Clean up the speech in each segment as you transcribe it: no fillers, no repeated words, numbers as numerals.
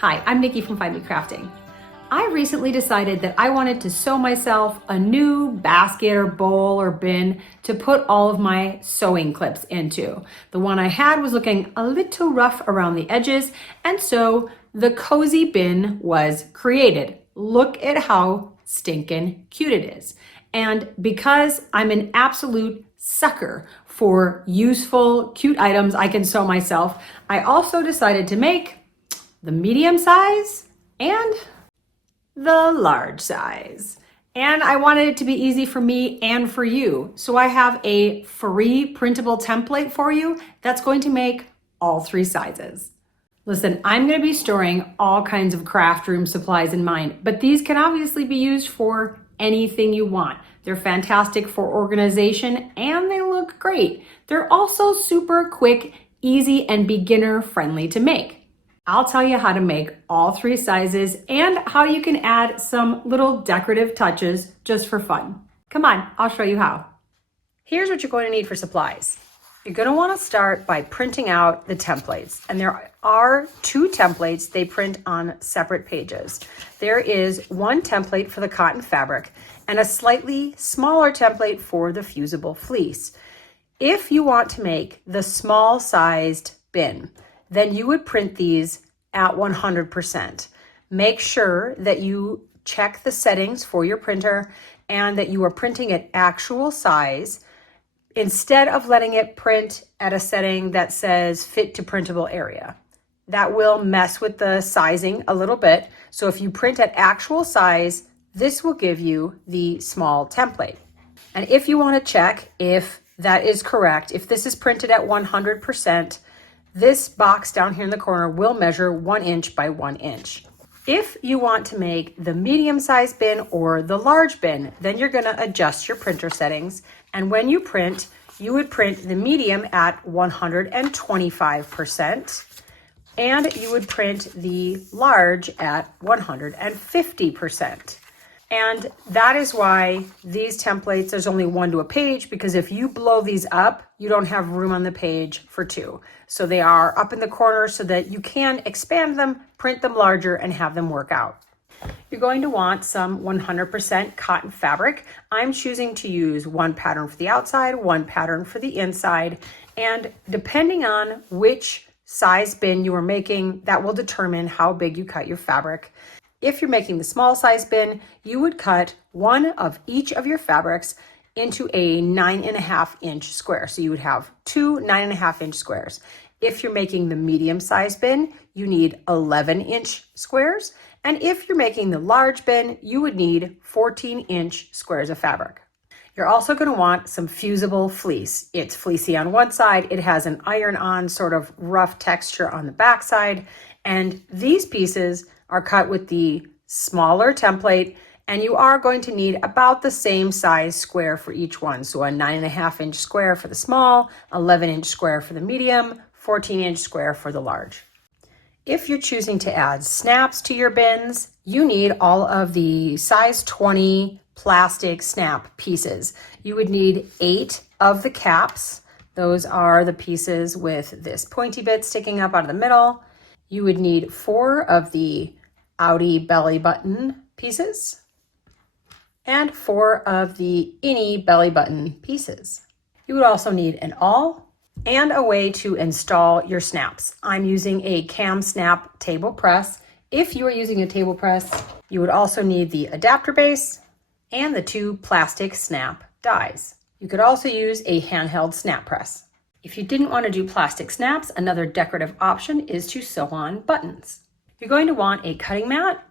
Hi, I'm Nikki from Find Me Crafting. I recently decided that I wanted to sew myself a new basket or bowl or bin to put all of my sewing clips into. The one I had was looking a little rough around the edges, and so the cozy bin was created. Look at how stinking cute it is. And because I'm an absolute sucker for useful, cute items I can sew myself, I also decided to make the medium size and the large size. And I wanted it to be easy for me and for you. So I have a free printable template for you that's going to make all three sizes. Listen, I'm going to be storing all kinds of craft room supplies in mine, but these can obviously be used for anything you want. They're fantastic for organization and they look great. They're also super quick, easy, and beginner friendly to make. I'll tell you how to make all three sizes and how you can add some little decorative touches just for fun. Come on, I'll show you how. Here's what you're going to need for supplies. You're going to want to start by printing out the templates. And there are two templates. They print on separate pages. There is one template for the cotton fabric and a slightly smaller template for the fusible fleece. If you want to make the small sized bin, then you would print these at 100%. Make sure that you check the settings for your printer and that you are printing at actual size instead of letting it print at a setting that says fit to printable area. That will mess with the sizing a little bit. So if you print at actual size, this will give you the small template. And if you want to check if that is correct, if this is printed at 100%, this box down here in the corner will measure 1 inch by 1 inch. If you want to make the medium size bin or the large bin, then you're going to adjust your printer settings. And when you print, you would print the medium at 125%, and you would print the large at 150%. And that is why these templates, there's only one to a page, because if you blow these up, you don't have room on the page for two. So they are up in the corner so that you can expand them, print them larger, and have them work out. You're going to want some 100% cotton fabric. I'm choosing to use one pattern for the outside, one pattern for the inside. And depending on which size bin you are making, that will determine how big you cut your fabric. If you're making the small size bin, you would cut one of each of your fabrics into a 9.5 inch square. So you would have two 9.5 inch squares. If you're making the medium size bin, you need 11 inch squares. And if you're making the large bin, you would need 14 inch squares of fabric. You're also going to want some fusible fleece. It's fleecy on one side. It has an iron-on sort of rough texture on the back side. And these pieces are cut with the smaller template, and you are going to need about the same size square for each one. So a 9.5 inch square for the small, 11 inch square for the medium, 14 inch square for the large. If you're choosing to add snaps to your bins, you need all of the size 20 plastic snap pieces. You would need 8 of the caps. Those are the pieces with this pointy bit sticking up out of the middle. You would need 4 of the outie belly button pieces and 4 of the innie belly button pieces. You would also need an awl and a way to install your snaps. I'm using a cam snap table press. If you are using a table press, you would also need the adapter base and the 2 plastic snap dies. You could also use a handheld snap press. If you didn't want to do plastic snaps, another decorative option is to sew on buttons. You're going to want a cutting mat,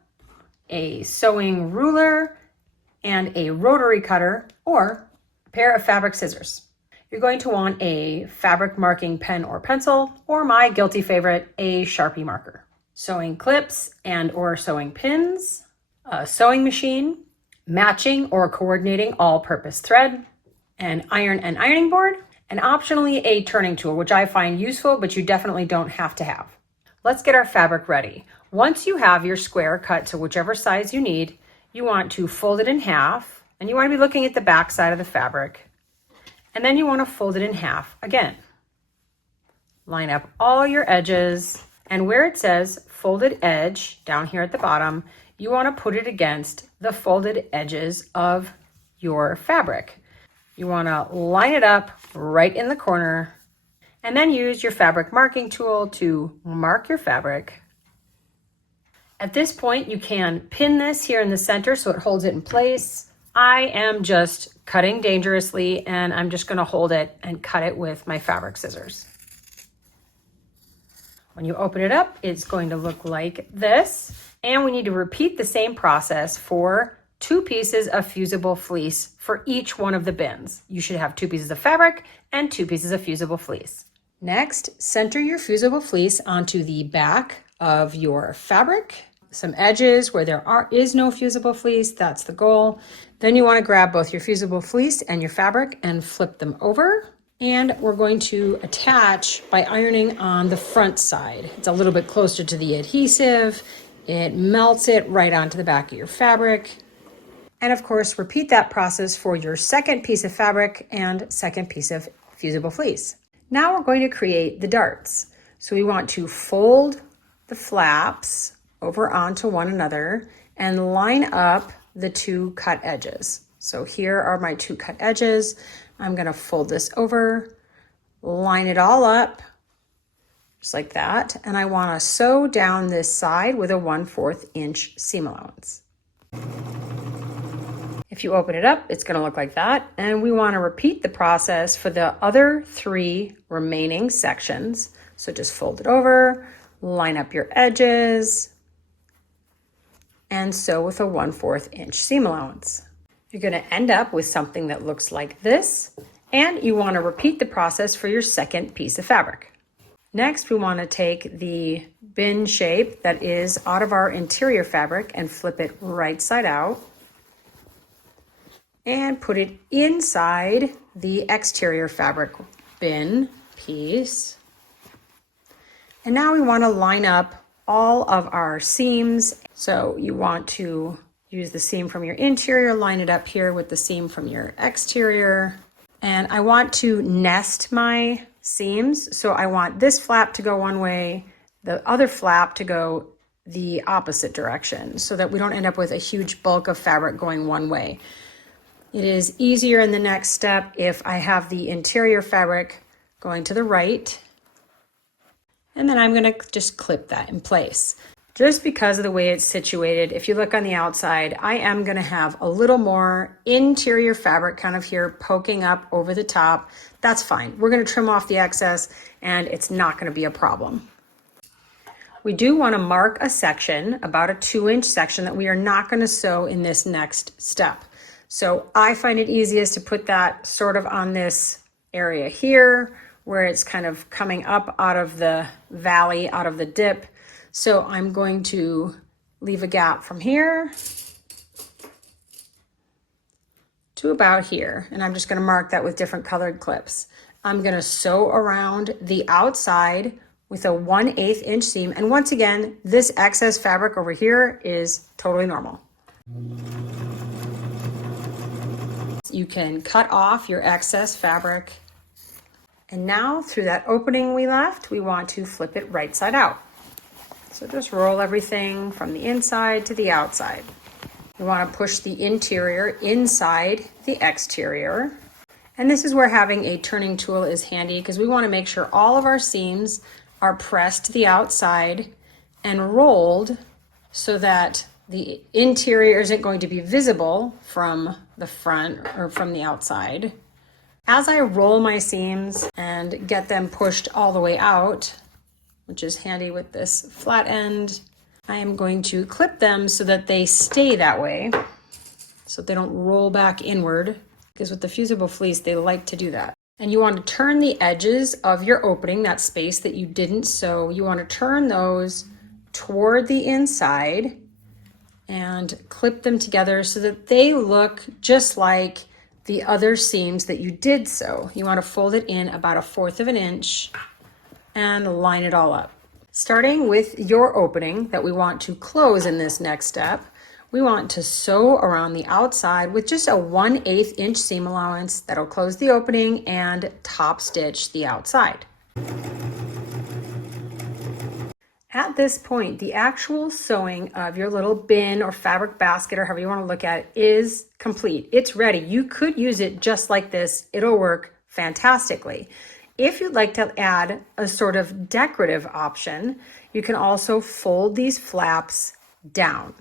a sewing ruler, and a rotary cutter or a pair of fabric scissors. You're going to want a fabric marking pen or pencil, or my guilty favorite, a Sharpie marker. Sewing clips and or sewing pins, a sewing machine, matching or coordinating all-purpose thread, an iron and ironing board, and optionally a turning tool, which I find useful, but you definitely don't have to have. Let's get our fabric ready. Once you have your square cut to whichever size you need, you want to fold it in half, and you want to be looking at the back side of the fabric. And then you want to fold it in half again. Line up all your edges And where it says folded edge down here at the bottom, you want to put it against the folded edges of your fabric. You want to line it up right in the corner and then use your fabric marking tool to mark your fabric. At this point, you can pin this here in the center so it holds it in place. I am just cutting dangerously, and I'm just going to hold it and cut it with my fabric scissors. When you open it up, it's going to look like this. And we need to repeat the same process for 2 pieces of fusible fleece for each one of the bins. You should have 2 pieces of fabric and 2 pieces of fusible fleece. Next, center your fusible fleece onto the back of your fabric. Some edges where there is no fusible fleece, that's the goal. Then you want to grab both your fusible fleece and your fabric and flip them over. And we're going to attach by ironing on the front side. It's a little bit closer to the adhesive. It melts it right onto the back of your fabric. And of course, repeat that process for your second piece of fabric and second piece of fusible fleece. Now we're going to create the darts. So we want to fold the flaps over onto one another and line up the 2 cut edges. So here are my 2 cut edges. I'm going to fold this over, line it all up, just like that. And I want to sew down this side with a 1/4 inch seam allowance. If you open it up, it's going to look like that. And we want to repeat the process for the other 3 remaining sections. So just fold it over, line up your edges, and sew with a 1/4 inch seam allowance. You're going to end up with something that looks like this, and you want to repeat the process for your second piece of fabric. Next, we want to take the bin shape that is out of our interior fabric and flip it right side out and put it inside the exterior fabric bin piece. And now we want to line up all of our seams. So you want to use the seam from your interior, line it up here with the seam from your exterior. And I want to nest my seams. So I want this flap to go one way, the other flap to go the opposite direction so that we don't end up with a huge bulk of fabric going one way. It is easier in the next step if I have the interior fabric going to the right. And then I'm going to just clip that in place. Just because of the way it's situated, if you look on the outside, I am going to have a little more interior fabric kind of here poking up over the top. That's fine. We're going to trim off the excess and it's not going to be a problem. We do want to mark a section, about a 2-inch section, that we are not going to sew in this next step. So I find it easiest to put that sort of on this area here where it's kind of coming up out of the valley, out of the dip. So I'm going to leave a gap from here to about here. And I'm just going to mark that with different colored clips. I'm going to sew around the outside with a 1/8 inch seam. And once again, this excess fabric over here is totally normal. You can cut off your excess fabric. And now through that opening we left, we want to flip it right side out. So just roll everything from the inside to the outside. We want to push the interior inside the exterior. And this is where having a turning tool is handy because we want to make sure all of our seams are pressed to the outside and rolled so that the interior isn't going to be visible from the front or from the outside. As I roll my seams and get them pushed all the way out, which is handy with this flat end, I am going to clip them so that they stay that way, so they don't roll back inward, because with the fusible fleece, they like to do that. And you want to turn the edges of your opening, that space that you didn't sew, you want to turn those toward the inside and clip them together so that they look just like the other seams that you did sew. You want to fold it in about 1/4 inch and line it all up. Starting with your opening that we want to close in this next step, we want to sew around the outside with just a 1/8 inch seam allowance that'll close the opening and top stitch the outside. At this point, the actual sewing of your little bin or fabric basket or however you want to look at it is complete. It's ready. You could use it just like this. It'll work fantastically. If you'd like to add a sort of decorative option, you can also fold these flaps down.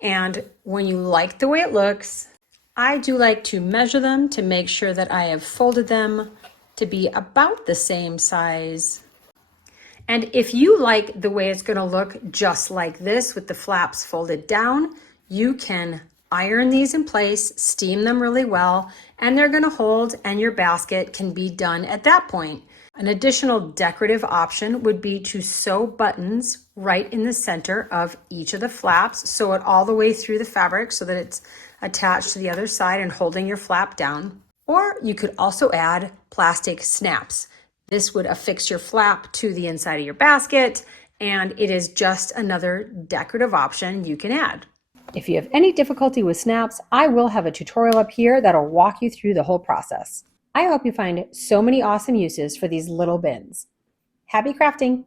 And when you like the way it looks, I do like to measure them to make sure that I have folded them to be about the same size. And if you like the way it's going to look just like this with the flaps folded down, you can iron these in place, steam them really well, and they're going to hold and your basket can be done at that point. An additional decorative option would be to sew buttons right in the center of each of the flaps. Sew it all the way through the fabric so that it's attached to the other side and holding your flap down. Or you could also add plastic snaps. This would affix your flap to the inside of your basket, and it is just another decorative option you can add. If you have any difficulty with snaps, I will have a tutorial up here that'll walk you through the whole process. I hope you find so many awesome uses for these little bins. Happy crafting!